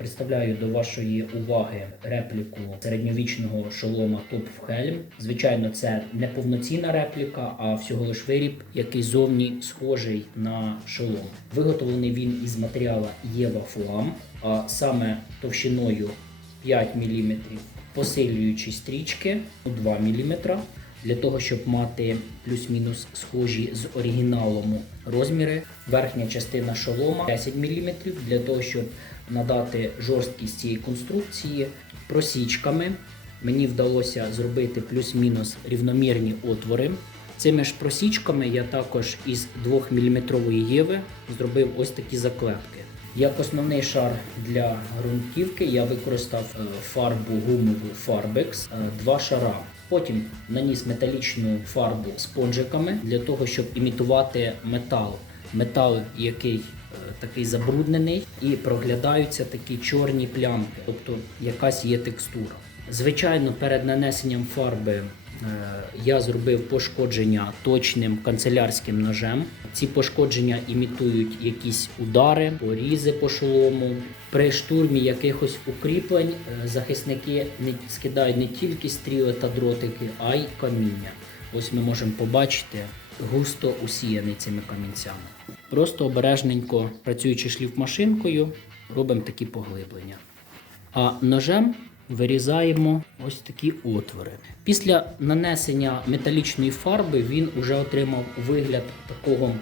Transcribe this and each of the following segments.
Представляю до вашої уваги репліку середньовічного шолома Топфхельм. Звичайно, це не повноцінна репліка, а всього лиш виріб, який зовні схожий на шолом. Виготовлений він із матеріалу Єва Флам, а саме товщиною 5 мм, посилюючі стрічки у 2 мм, для того, щоб мати плюс-мінус схожі з оригіналом розміри. Верхня частина шолома 10 мм, для того, щоб надати жорсткість цієї конструкції просічками. Мені вдалося зробити плюс-мінус рівномірні отвори. Цими ж просічками я також із 2-мм єви зробив ось такі заклепки. Як основний шар для ґрунтівки я використав е, фарбу гумову Farbex, е, два шара. Потім наніс металічну фарбу спонжиками для того, щоб імітувати метал. Метал, який е, такий забруднений, і проглядаються такі чорні плямки, тобто якась є текстура. Звичайно, перед нанесенням фарби я зробив пошкодження точним канцелярським ножем. Ці пошкодження імітують якісь удари, порізи по шолому. При штурмі якихось укріплень е, захисники не скидають не тільки стріли та дротики, а й каміння. Ось ми можемо побачити густо усіяний цими камінцями. Просто обережненько працюючи шліфмашинкою, робимо такі поглиблення. А ножем вирізаємо ось такі отвори. Після нанесення металічної фарби він вже отримав вигляд такого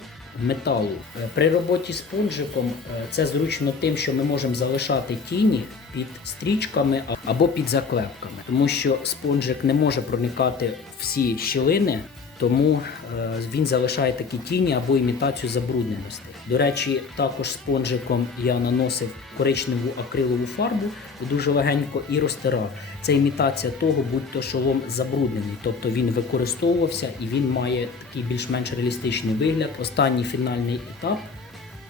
металу. Е, При роботі спонжиком е, це зручно тим, що ми можемо залишати тіні під стрічками або під заклепками, тому що спонжик не може проникати всі щілини. Тому е, він залишає такі тіні або імітацію забрудненості. До речі, також спонжиком я наносив коричневу акрилову фарбу дуже легенько і розтирав. Це імітація того, будь-то шолом забруднений, тобто він використовувався і він має такий більш-менш реалістичний вигляд. Останній фінальний етап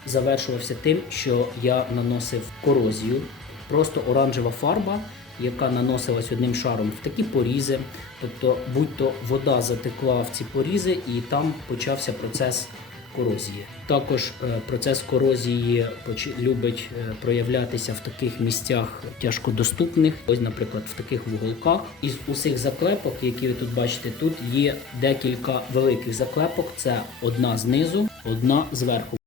завершувався тим, що я наносив корозію, просто оранжева фарба, яка наносилась одним шаром в такі порізи. Тобто, будь-то вода затекла в ці порізи, і там почався процес корозії. Також е, процес корозії любить е, проявлятися в таких місцях тяжкодоступних, ось, наприклад, в таких вуголках. Із усіх заклепок, які ви тут бачите, тут є декілька великих заклепок. Це одна знизу, одна зверху.